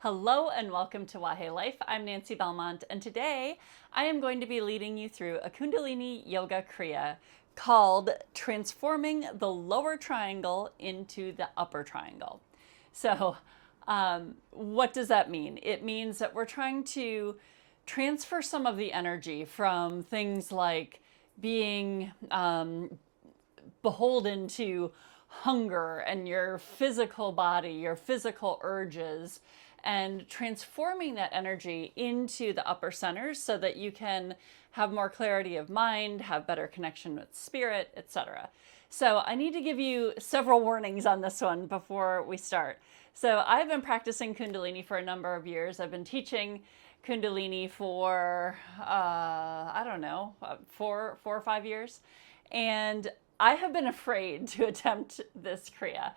Hello and welcome to Wahe Life. I'm Nancy Belmont, and today I am going to be leading you through a Kundalini Yoga Kriya called Transforming the Lower Triangle into the Upper Triangle. So, what does that mean? It means that we're trying to transfer some of the energy from things like being beholden to hunger and your physical body, your physical urges, and transforming that energy into the upper centers so that you can have more clarity of mind, have better connection with spirit, etc. So I need to give you several warnings on this one before we start. So I've been practicing Kundalini for a number of years. I've been teaching Kundalini for, I don't know, 4 or 5 years. And I have been afraid to attempt this Kriya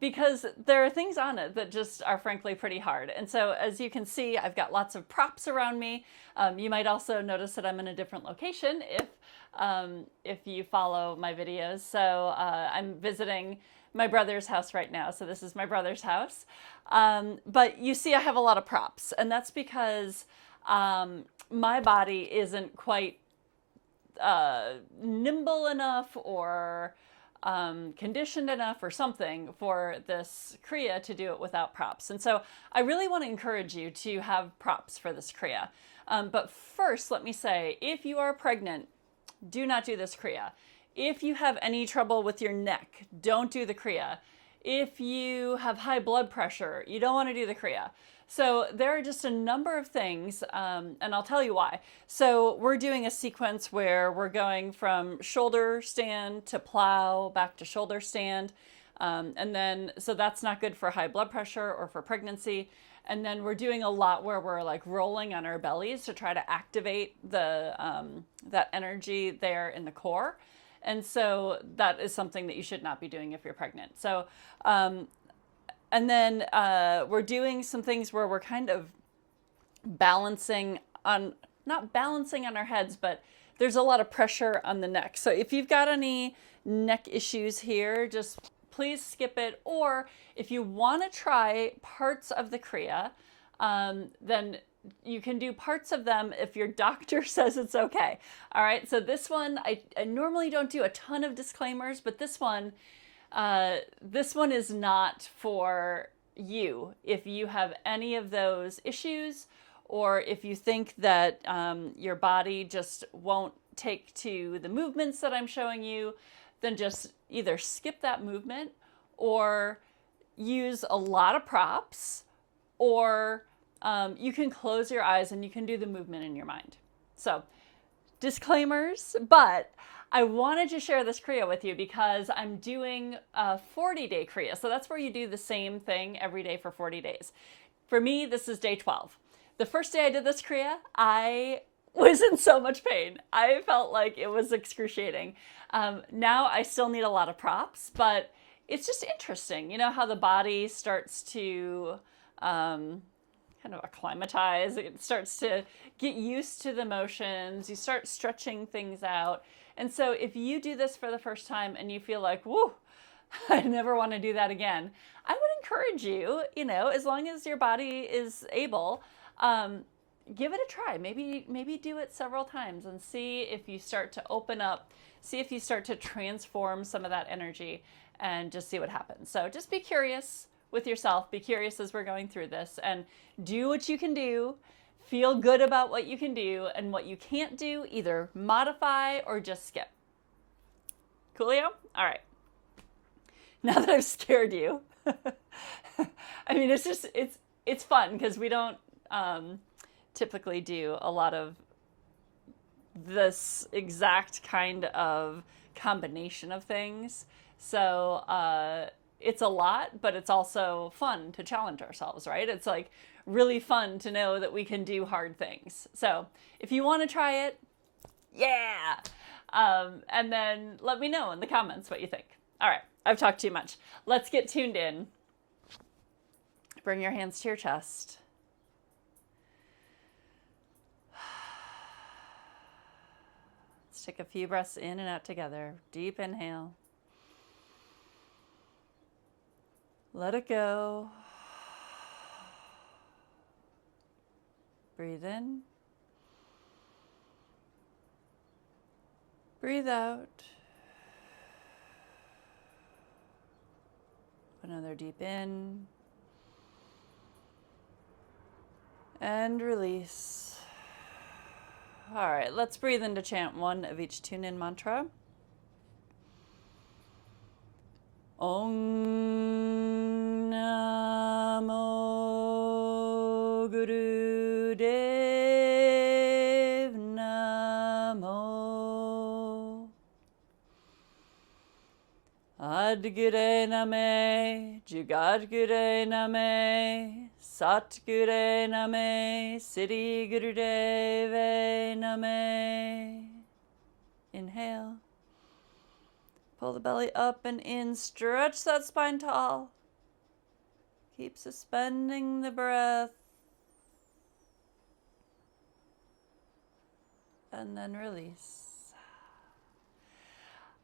because there are things on it that just are frankly pretty hard. And so as you can see, I've got lots of props around me. You might also notice that I'm in a different location if you follow my videos. So I'm visiting my brother's house right now. So this is my brother's house. But you see I have a lot of props, and that's because my body isn't quite nimble enough or conditioned enough or something for this Kriya to do it without props. And so I really want to encourage you to have props for this Kriya. But first, let me say, if you are pregnant, do not do this Kriya. If you have any trouble with your neck, don't do the Kriya. If you have high blood pressure, you don't want to do the Kriya. So there are just a number of things, and I'll tell you why. So we're doing a sequence where we're going from shoulder stand to plow, back to shoulder stand. And then, so that's not good for high blood pressure or for pregnancy. And then we're doing a lot where we're like rolling on our bellies to try to activate that energy there in the core. And so that is something that you should not be doing if you're pregnant. So, and then we're doing some things where we're kind of balancing on, not balancing on our heads, but there's a lot of pressure on the neck. So if you've got any neck issues here, just please skip it. Or if you want to try parts of the Kriya, then you can do parts of them if your doctor says it's okay. All right, so this one, I normally don't do a ton of disclaimers, but this one is not for you. If you have any of those issues, or if you think that your body just won't take to the movements that I'm showing you, then just either skip that movement or use a lot of props, or you can close your eyes and you can do the movement in your mind. So disclaimers, but I wanted to share this Kriya with you because I'm doing a 40-day Kriya. So that's where you do the same thing every day for 40 days. For me, this is day 12. The first day I did this Kriya, I was in so much pain. I felt like it was excruciating. Now I still need a lot of props, but it's just interesting, you know, how the body starts to kind of acclimatize. It starts to get used to the motions. You start stretching things out. And so if you do this for the first time and you feel like, whoo, I never want to do that again, I would encourage you, you know, as long as your body is able, give it a try. Maybe do it several times and see if you start to open up, see if you start to transform some of that energy, and just see what happens. So just be curious with yourself. Be curious as we're going through this, and do what you can do. Feel good about what you can do, and what you can't do, either modify or just skip. Coolio? All right. Now that I've scared you, I mean, it's fun because we don't typically do a lot of this exact kind of combination of things. So it's a lot, but it's also fun to challenge ourselves, right? It's like really fun to know that we can do hard things. So if you want to try it, yeah. And then let me know in the comments what you think. All right, I've talked too much. Let's get tuned in. Bring your hands to your chest. Let's take a few breaths in and out together. Deep inhale. Let it go. Breathe in. Breathe out. Another deep in. And release. All right, let's breathe in to chant one of each tune-in mantra. Om Namo Guru Dev Namo Adgure Name Jugadgure Name Satgure Name Siddhi Gurudeve Name. Inhale. Pull the belly up and in. Stretch that spine tall. Keep suspending the breath. And then release.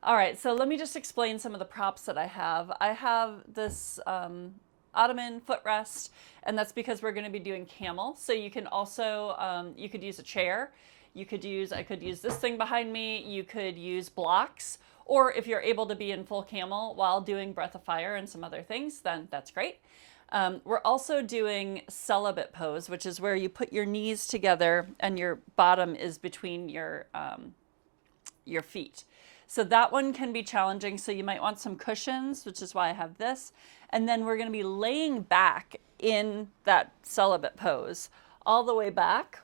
All right, so let me just explain some of the props that I have. I have this ottoman footrest, and that's because we're going to be doing camel. So you can also, you could use a chair. I could use this thing behind me. You could use blocks, or if you're able to be in full camel while doing breath of fire and some other things, then that's great. We're also doing celibate pose, which is where you put your knees together and your bottom is between your feet. So that one can be challenging. So you might want some cushions, which is why I have this. And then we're going to be laying back in that celibate pose all the way back.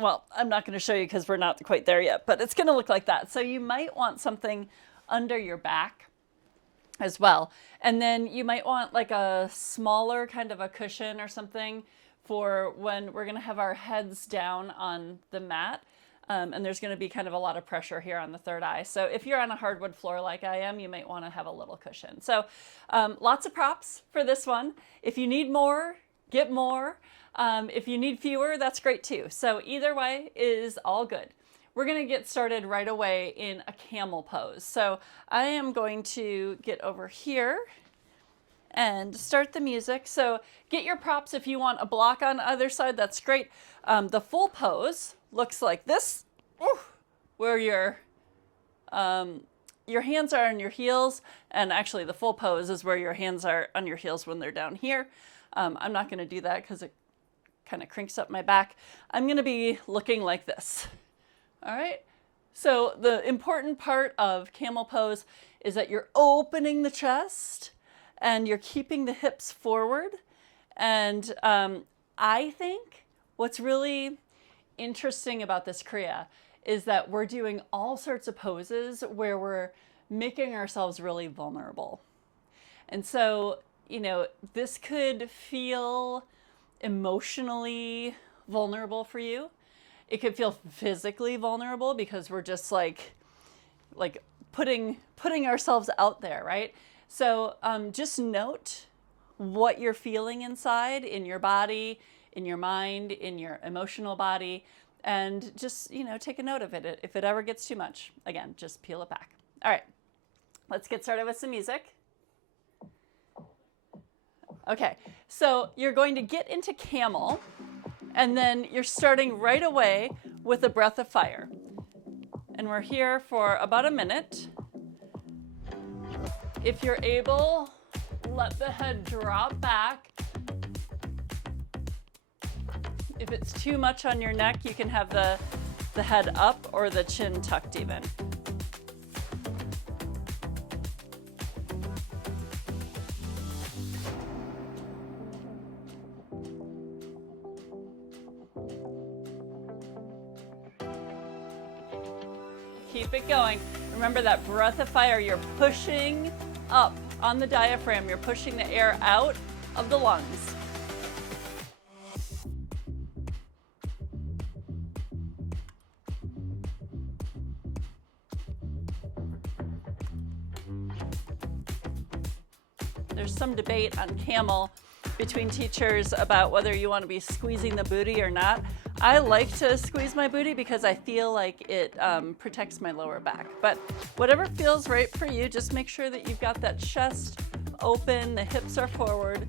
Well, I'm not going to show you because we're not quite there yet, but it's going to look like that. So you might want something under your back as well. And then you might want like a smaller kind of a cushion or something for when we're going to have our heads down on the mat. And there's going to be kind of a lot of pressure here on the third eye. So if you're on a hardwood floor like I am, you might want to have a little cushion. So lots of props for this one. If you need more, get more. If you need fewer, that's great too. So either way is all good. We're going to get started right away in a camel pose. So I am going to get over here and start the music. So get your props if you want a block on either side, that's great. The full pose looks like this, where your hands are on your heels, and actually the full pose is where your hands are on your heels when they're down here. I'm not going to do that because it kind of crinks up my back. I'm going to be looking like this. All right. So the important part of camel pose is that you're opening the chest and you're keeping the hips forward. And I think what's really interesting about this Kriya is that we're doing all sorts of poses where we're making ourselves really vulnerable. And so, you know, this could feel emotionally vulnerable for you. It could feel physically vulnerable because we're just like putting ourselves out there, right? So just note what you're feeling inside, in your body, in your mind, in your emotional body, and just, you know, take a note of it. If it ever gets too much, again, just peel it back. All right, let's get started with some music. Okay, so you're going to get into camel, and then you're starting right away with a breath of fire. And we're here for about a minute. If you're able, let the head drop back. If it's too much on your neck, you can have the head up or the chin tucked even. Keep it going. Remember that breath of fire, you're pushing up on the diaphragm, you're pushing the air out of the lungs. There's some debate on camel between teachers about whether you want to be squeezing the booty or not. I like to squeeze my booty because I feel like it protects my lower back. But whatever feels right for you, just make sure that you've got that chest open, the hips are forward.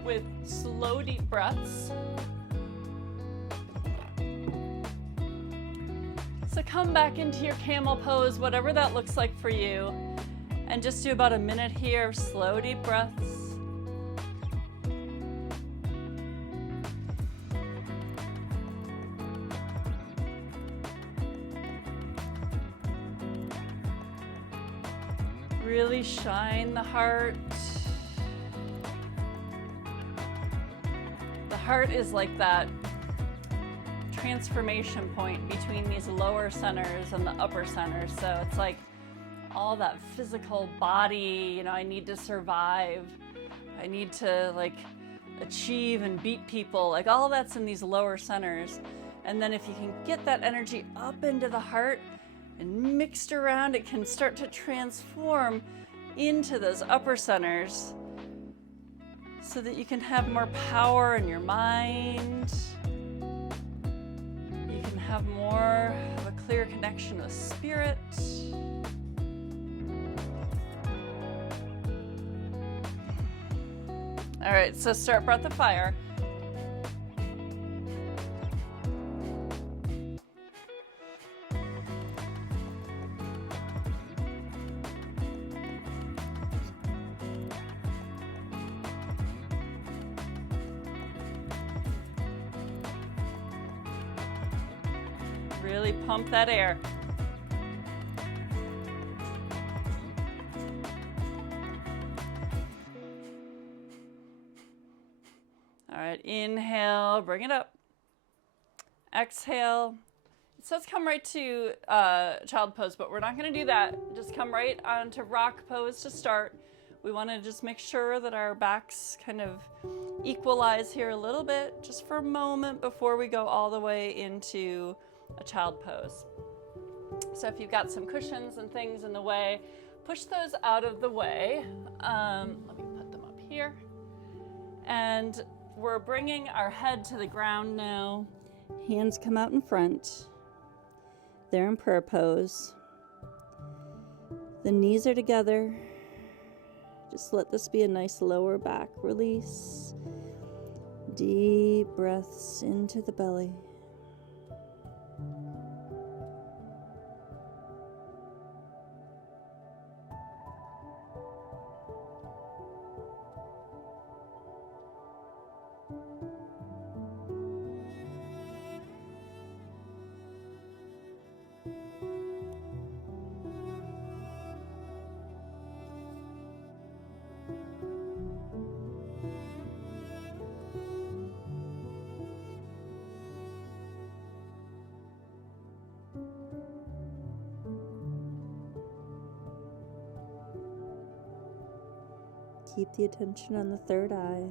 with slow, deep breaths. So come back into your camel pose, whatever that looks like for you, and just do about a minute here of slow, deep breaths. Really shine the heart. The heart is like that transformation point between these lower centers and the upper centers. So it's like all that physical body, you know, I need to survive. I need to like achieve and beat people. Like all that's in these lower centers. And then if you can get that energy up into the heart and mixed around, it can start to transform into those upper centers so that you can have more power in your mind. You can have more of a clear connection with spirit. All right, so start breath of fire. Really pump that air. All right, inhale, bring it up. Exhale. It says come right to child pose, but we're not going to do that. Just come right onto rock pose to start. We want to just make sure that our backs kind of equalize here a little bit, just for a moment before we go all the way into a child pose. So if you've got some cushions and things in the way, push those out of the way. Let me put them up here. And we're bringing our head to the ground now. Hands come out in front. They're in prayer pose. The knees are together. Just let this be a nice lower back release. Deep breaths into the belly. Keep the attention on the third eye.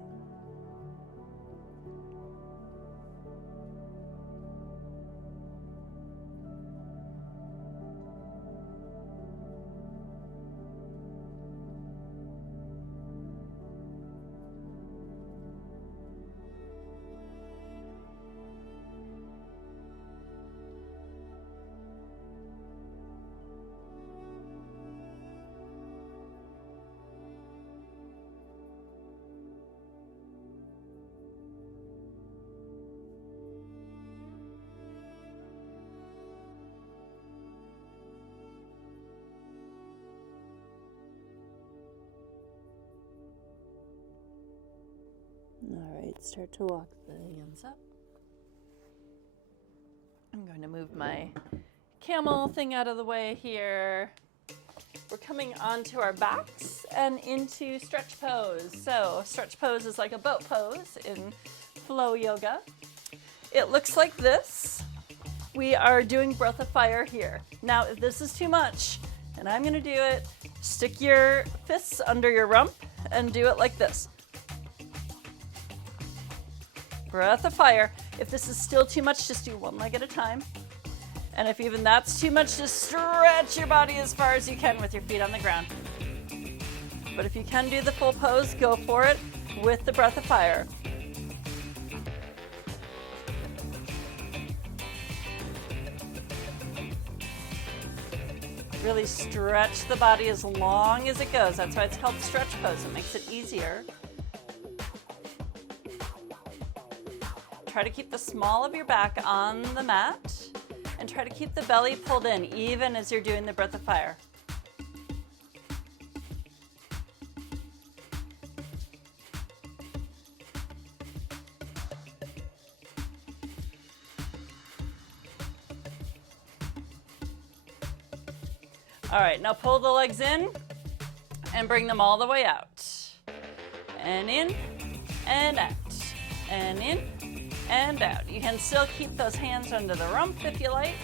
All right, start to walk the hands up. I'm going to move my camel thing out of the way here. We're coming onto our backs and into stretch pose. So stretch pose is like a boat pose in flow yoga. It looks like this. We are doing breath of fire here. Now, if this is too much, and I'm going to do it, stick your fists under your rump and do it like this. Breath of fire. If this is still too much, just do one leg at a time. And if even that's too much, just stretch your body as far as you can with your feet on the ground. But if you can do the full pose, go for it with the breath of fire. Really stretch the body as long as it goes. That's why it's called stretch pose. It makes it easier. try to keep the small of your back on the mat and try to keep the belly pulled in even as you're doing the breath of fire. All right, now pull the legs in and bring them all the way out. And in and out. And in and out. You can still keep those hands under the rump if you like.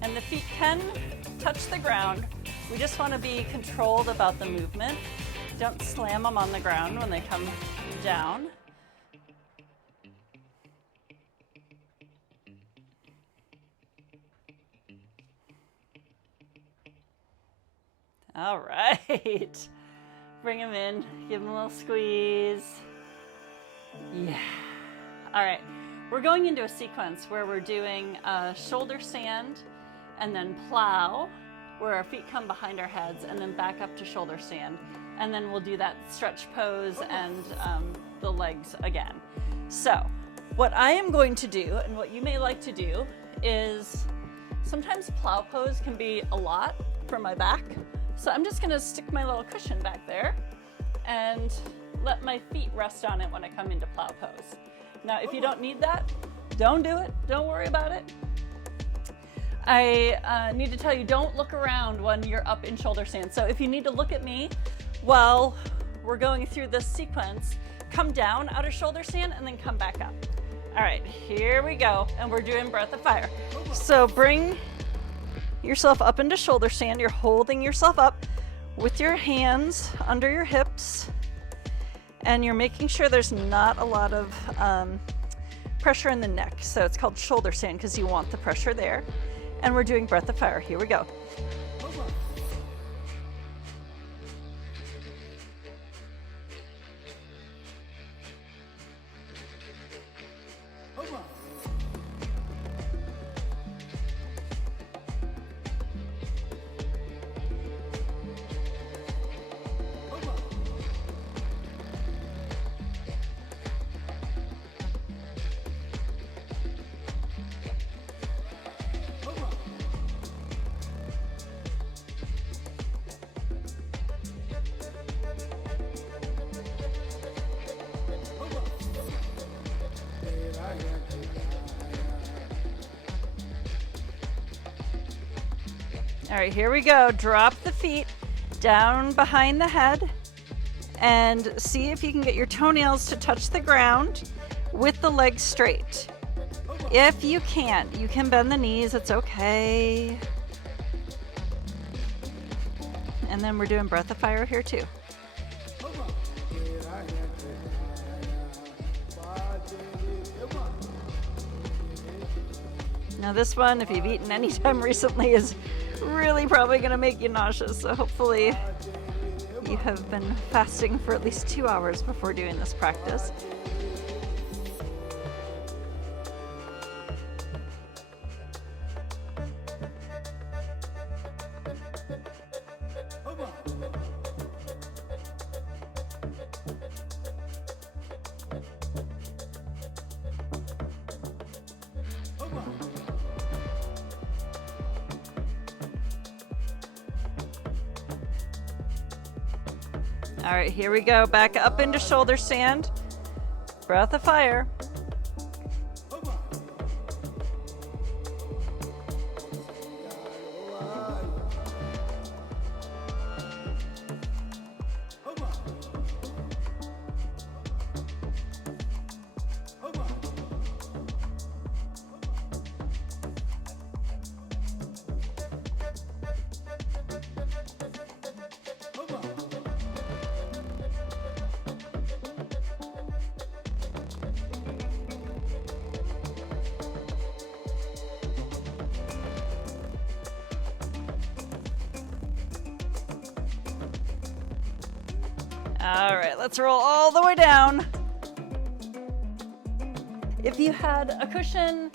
And the feet can touch the ground. We just want to be controlled about the movement. Don't slam them on the ground when they come down. All right, bring them in, give them a little squeeze. Yeah. All right, we're going into a sequence where we're doing shoulder stand and then plow, where our feet come behind our heads, and then back up to shoulder stand. And then we'll do that stretch pose and the legs again. So what I am going to do, and what you may like to do, is sometimes plow pose can be a lot for my back. So I'm just gonna stick my little cushion back there and let my feet rest on it when I come into plow pose. Now, if you don't need that, don't do it. Don't worry about it. I need to tell you, don't look around when you're up in shoulder stand. So if you need to look at me while we're going through this sequence, come down out of shoulder stand and then come back up. All right, here we go. And we're doing breath of fire. So bring yourself up into shoulder stand. You're holding yourself up with your hands under your hips, and you're making sure there's not a lot of pressure in the neck. So it's called shoulder stand because you want the pressure there. And we're doing breath of fire. Here we go. All right, here we go. Drop the feet down behind the head and see if you can get your toenails to touch the ground with the legs straight. If you can't, you can bend the knees. It's okay. And then we're doing breath of fire here too. Now this one, if you've eaten any time recently, is really probably going to make you nauseous. So hopefully you have been fasting for at least 2 hours before doing this practice. All right, here we go. Back up into shoulder stand. Breath of fire. All right, let's roll all the way down. If you had a cushion,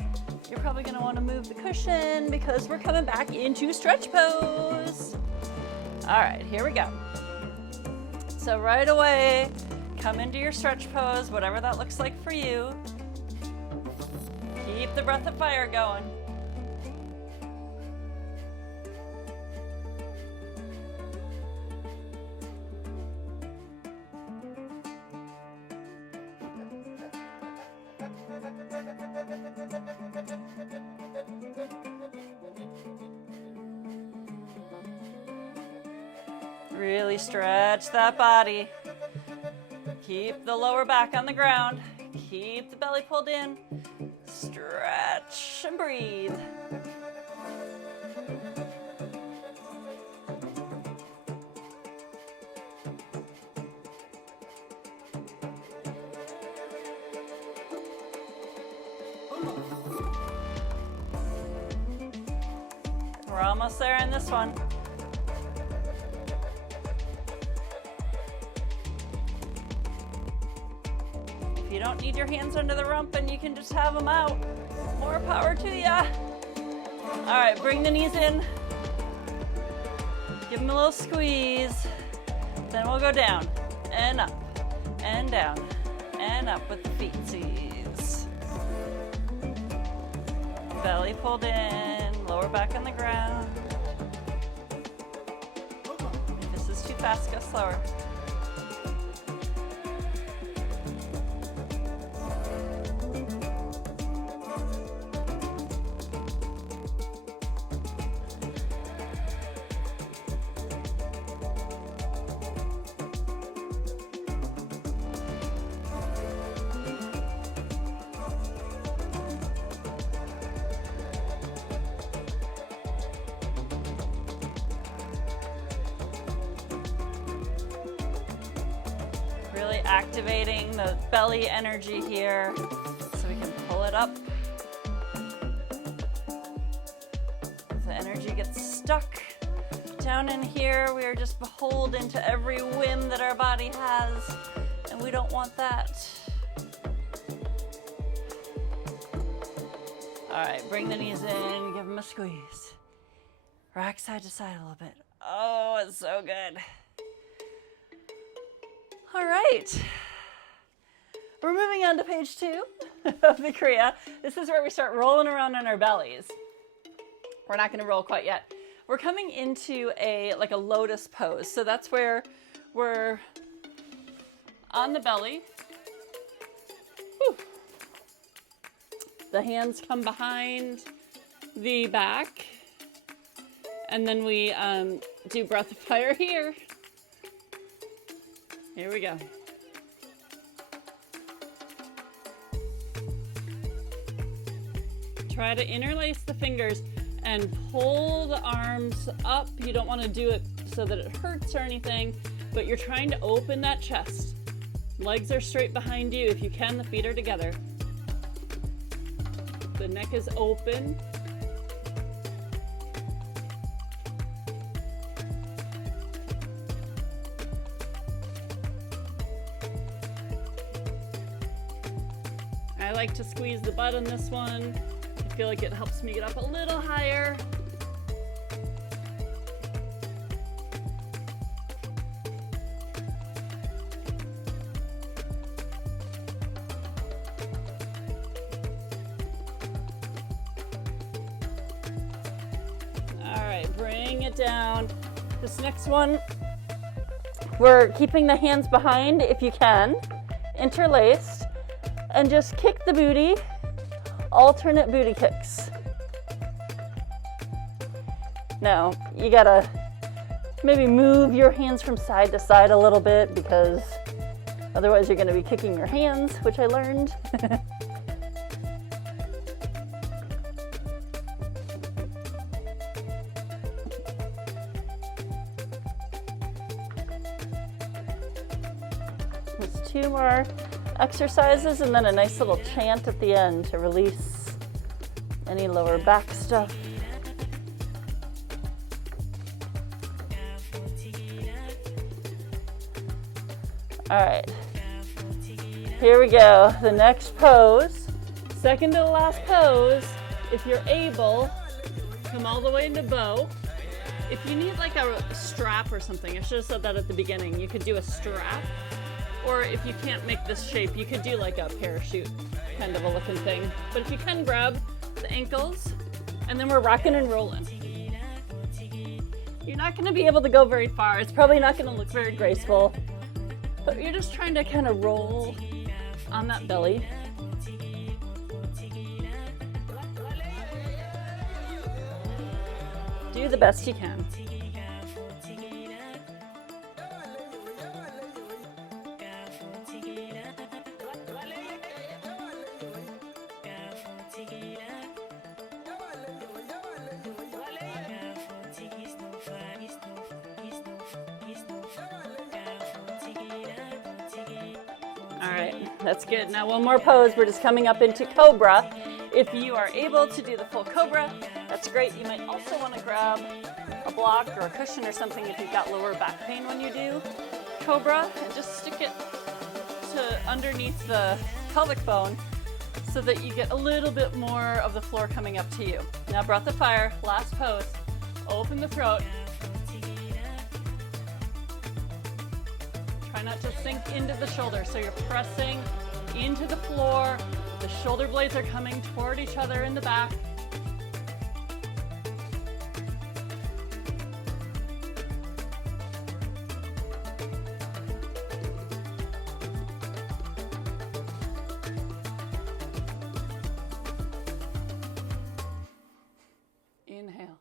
you're probably going to want to move the cushion because we're coming back into stretch pose. All right, here we go. So right away, come into your stretch pose, whatever that looks like for you. Keep the breath of fire going. Really stretch that body. Keep the lower back on the ground. Keep the belly pulled in. Stretch and breathe. We're almost there in this one. If you don't need your hands under the rump and you can just have them out, more power to ya. All right, bring the knees in. Give them a little squeeze. Then we'll go down and up and down and up with the feetsies. Belly pulled in, lower back on the ground. If this is too fast, go slower. Really activating the belly energy here so we can pull it up. If the energy gets stuck down in here, we are just beholden to every whim that our body has, and we don't want that. All right, bring the knees in, give them a squeeze. Rock side to side a little bit. Oh, it's so good. All right, we're moving on to page 2 of the Kriya. This is where we start rolling around on our bellies. We're not going to roll quite yet. We're coming into like a lotus pose. So that's where we're on the belly. Whew. The hands come behind the back. And then we do breath of fire here. Here we go. Try to interlace the fingers and pull the arms up. You don't want to do it so that it hurts or anything, but you're trying to open that chest. Legs are straight behind you. If you can, the feet are together. The neck is open. I like to squeeze the butt on this one. I feel like it helps me get up a little higher. All right, bring it down. This next one, we're keeping the hands behind if you can, interlaced. And just kick the booty, alternate booty kicks. Now, you gotta maybe move your hands from side to side a little bit because otherwise you're gonna be kicking your hands, which I learned. There's 2 more exercises and then a nice little chant at the end to release any lower back stuff. All right, here we go. The next pose, second to the last pose. If you're able, come all the way into bow. If you need like a strap or something, I should have said that at the beginning. You could do a strap Or if you can't make this shape, you could do like a parachute kind of a looking thing. But if you can grab the ankles, and then we're rocking and rolling. You're not gonna be able to go very far. It's probably not gonna look very graceful, but you're just trying to kind of roll on that belly. Do the best you can. All right, that's good. Now one more pose. We're just coming up into Cobra. If you are able to do the full Cobra, that's great. You might also want to grab a block or a cushion or something if you've got lower back pain when you do Cobra, and just stick it to underneath the pelvic bone so that you get a little bit more of the floor coming up to you. Now breath of fire, last pose. Open the throat. Try not to sink into the shoulder, so you're pressing into the floor. The shoulder blades are coming toward each other in the back. Inhale.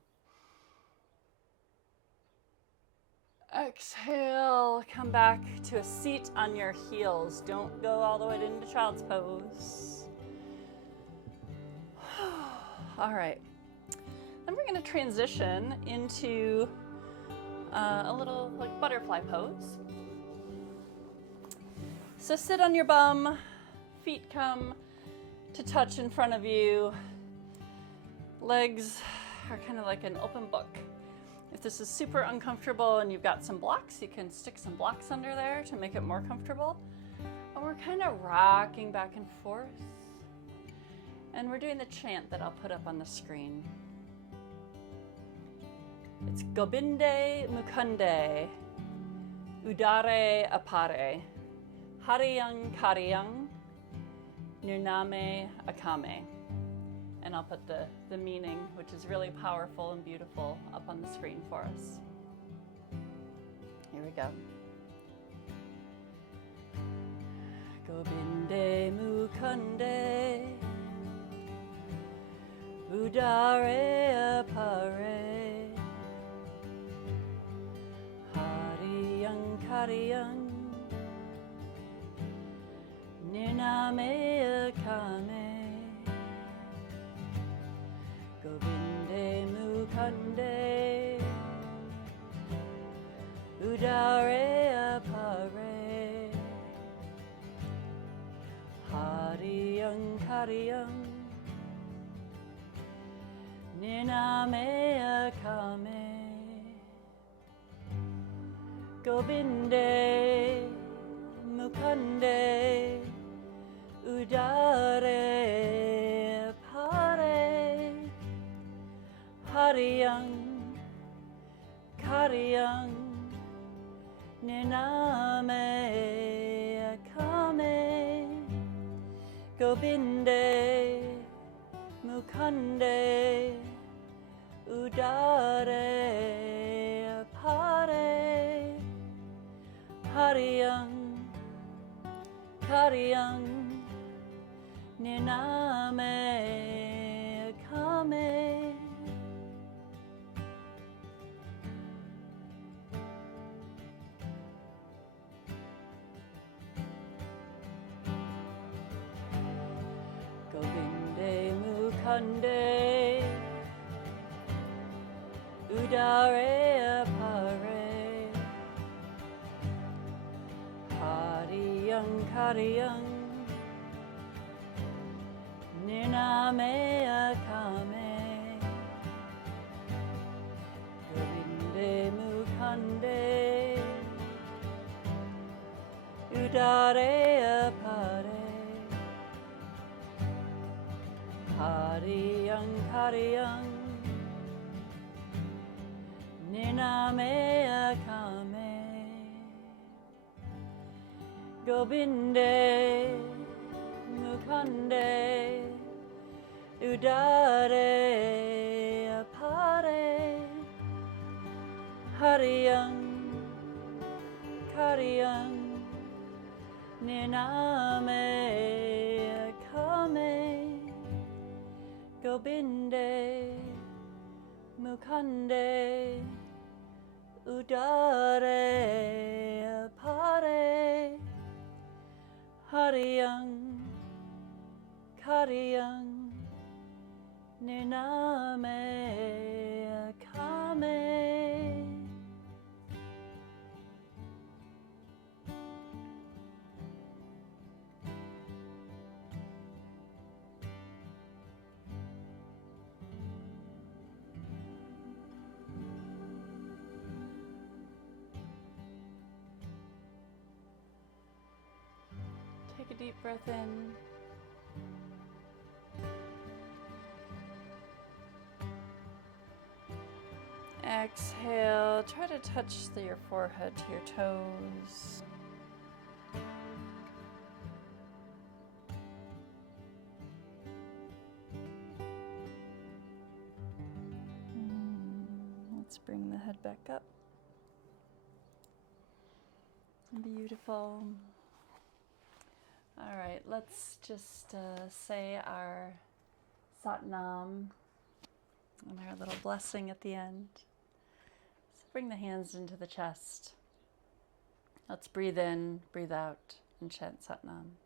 Exhale, come back to a seat on your heels. Don't go all the way into child's pose. All right, then we're gonna transition into a little like butterfly pose. So sit on your bum, feet come to touch in front of you. Legs are kind of like an open book. If this is super uncomfortable and you've got some blocks, you can stick some blocks under there to make it more comfortable. And we're kind of rocking back and forth. And we're doing the chant that I'll put up on the screen. It's Gobinde Mukunde, Udare Apare, Hariyang Kariyang, Nirname Akame. And I'll put the meaning, which is really powerful and beautiful, up on the screen for us. Here we go. Gobinde Mukunde, Udare Apare, Hariyang Kariyang, Nirname Akame. Gobinde Mukunde, Udare Apare, Hariyang Kariyang, Nirname Akame. Gobinde Mukunde, Udare Apare, Hariyang Kariyang, Nirname Akame. Gobinde Mukunde, Udare Apare, Hariyang Kariyang, Nirname Akame. Gobinde Mukunde, Udare Apare, Hariyang Kariyang, Nirname Akame. Gobinde Mukunde, Udare Apare, Hariyang Kariyang, Nirname Akame. Gobinde Mukande Udare Apare Hariyang Kariyang Niname Kame Gobinde Mukande Udare Apare Hariyang Kariyang Niname Kame. Take a deep breath in. Exhale, try to touch your forehead to your toes. Let's bring the head back up. Beautiful. All right, let's just say our Satnam and our little blessing at the end. So bring the hands into the chest. Let's breathe in, breathe out, and chant Satnam.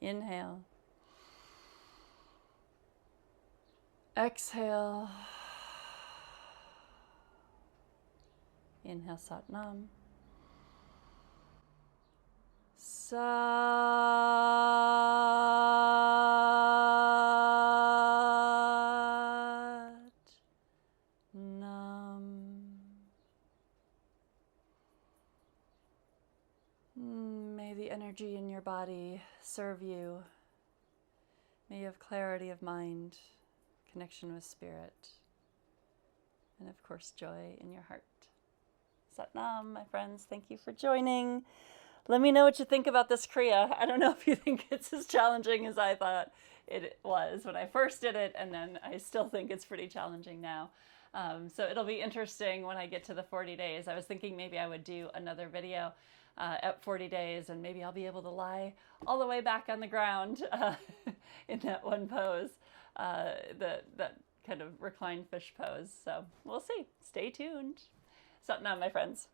Inhale. Exhale. Inhale Satnam. May the energy in your body serve you. May you have clarity of mind, connection with spirit, and of course joy in your heart. Satnam, my friends, thank you for joining. Let me know what you think about this Kriya. I don't know if you think it's as challenging as I thought it was when I first did it, and then I still think it's pretty challenging now. So it'll be interesting when I get to the 40 days. I was thinking maybe I would do another video at 40 days, and maybe I'll be able to lie all the way back on the ground in that one pose, that kind of reclined fish pose. So we'll see. Stay tuned. Satnam, my friends.